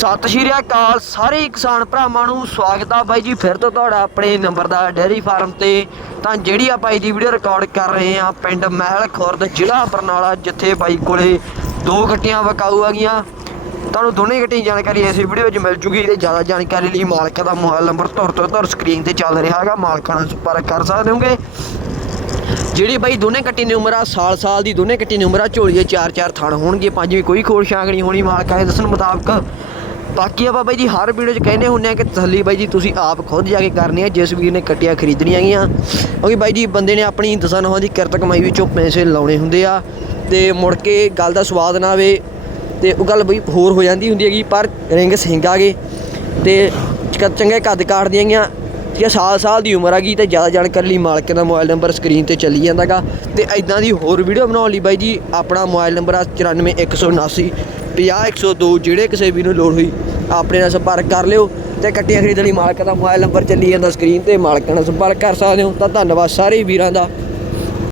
ਸਤਿ ਸ਼੍ਰੀ ਅਕਾਲ ਸਾਰੇ ਕਿਸਾਨ ਭਰਾਵਾਂ ਨੂੰ, ਸਵਾਗਤ ਆ ਬਾਈ ਜੀ। ਫਿਰ ਤੋਂ ਤੁਹਾਡਾ ਆਪਣੇ ਨੰਬਰ ਦਾ ਡੇਅਰੀ ਫਾਰਮ ਤੇ ਤਾਂ ਜਿਹੜੀ ਆ ਬਾਈ ਦੀ ਵੀਡੀਓ ਰਿਕਾਰਡ ਕਰ ਰਹੇ ਆ ਪਿੰਡ ਮਹਿਲ ਖੁਰਦ, ਜ਼ਿਲ੍ਹਾ ਬਰਨਾਲਾ, ਜਿੱਥੇ ਬਾਈ ਕੋਲੇ ਦੋ ਗੱਟੀਆਂ ਵਕਾਊ ਆ ਗਈਆਂ ਤੁਹਾਨੂੰ ਦੋਨੇ ਗੱਟੀਆਂ ਦੀ ਜਾਣਕਾਰੀ ਇਸ ਵੀਡੀਓ ਵਿੱਚ ਮਿਲ ਜੂਗੀ। ਤੇ ਜ਼ਿਆਦਾ ਜਾਣਕਾਰੀ ਲਈ ਮਾਲਕਾਂ ਦਾ ਮੋਬਾਈਲ ਨੰਬਰ ਤੁਰ ਤੋਂ ਤੁਰ ਸਕਰੀਨ ਤੇ ਚੱਲ ਰਿਹਾ ਹੈਗਾ। ਮਾਲਕਾਂ ਨਾਲ ਸੰਪਰਕ ਕਰ ਸਕਦੇ ਹੋਗੇ। ਜਿਹੜੀ ਬਾਈ ਦੋਨੇ ਕੱਟੀ ਦੀ ਉਮਰ ਆ, ਸਾਲ ਸਾਲ ਦੀ ਦੋਨੇ ਕੱਟੀ ਦੀ ਉਮਰ ਆ, ਝੋਲੀਏ ਚਾਰ ਚਾਰ ਥਣ ਹੋਣਗੇ। ਪੰਜਵੀਂ ਕੋਈ ਖੋਲ ਛਾਂਗ ਨਹੀਂ ਹੋਣੀ। ਮਾਲਕਾਂ ਦੇ ਦੱਸਣ ਮੁਤਾਬਕ ਬਾਕੀ ਆਪਾਂ ਬਾਈ ਜੀ, ਹਰ ਵੀਡੀਓ 'ਚ ਕਹਿੰਦੇ ਹੁੰਨੇ ਆ ਕਿ ਤਸੱਲੀ ਬਾਈ ਜੀ, ਤੁਸੀਂ ਆਪ ਖੁਦ ਜਾ ਕੇ ਕਰਨੀ ਹੈ ਜਿਸ ਵੀਰ ਨੇ ਕੱਟੀਆਂ ਖਰੀਦਣੀਆਂ ਗੀਆਂ ਕਿਉਂਕਿ ਬਾਈ ਜੀ, ਬੰਦੇ ਨੇ ਆਪਣੀ ਦਸਾਂ ਨੌਂ ਦੀ ਕਿਰਤ ਕਮਾਈ ਵਿੱਚੋਂ ਪੈਸੇ ਲਾਉਣੇ ਹੁੰਦੇ ਆ ਤੇ ਮੁੜ ਕੇ ਗੱਲ ਦਾ ਸਵਾਦ ਨਾ ਆਵੇ ਤੇ ਉਹ ਗੱਲ ਬਈ ਹੋਰ ਹੋ ਜਾਂਦੀ ਹੁੰਦੀ ਹੈਗੀ, ਪਰ ਰਿੰਗ ਸਿੰਘ ਆ ਗਏ ਤੇ ਚ- ਚੰਗੇ ਕੱਦ ਕਾਟਦੀਆਂ ਗੀਆਂ ਠੀਕ ਹੈ ਸਾਲ ਸਾਲ ਦੀ ਉਮਰ ਆ ਗਈ ਤੇ ਜ਼ਿਆਦਾ ਜਾਣਕਾਰੀ ਲਈ ਮਾਲਕ ਦਾ ਮੋਬਾਈਲ ਨੰਬਰ ਸਕਰੀਨ ਤੇ ਚੱਲੀ ਜਾਂਦਾਗਾ। ਤੇ ਐਦਾਂ ਦੀ ਹੋਰ ਵੀਡੀਓ ਬਣਾਉਣ ਲਈ ਬਾਈ ਜੀ, ਆਪਣਾ ਮੋਬਾਈਲ ਨੰਬਰ ਆ 94179 50102 ਜਿਹੜੇ ਕਿਸੇ ਵੀ ਨੂੰ ਲੋੜ ਹੋਈ, ਆਪਣੇ ਨਾਲ ਸੰਪਰਕ ਕਰ ਲਿਓ ਤੇ ਕੱਟੀਆਂ ਖਰੀਦਣ ਲਈ ਮਾਲਕ ਦਾ ਮੋਬਾਈਲ ਨੰਬਰ ਚੱਲੀ ਜਾਂਦਾ ਸਕਰੀਨ ਤੇ, ਮਾਲਕਾਂ ਨਾਲ ਸੰਪਰਕ ਕਰ ਸਕਦੇ ਹੋ। ਤਾਂ ਧੰਨਵਾਦ ਸਾਰੇ ਵੀਰਾਂ ਦਾ।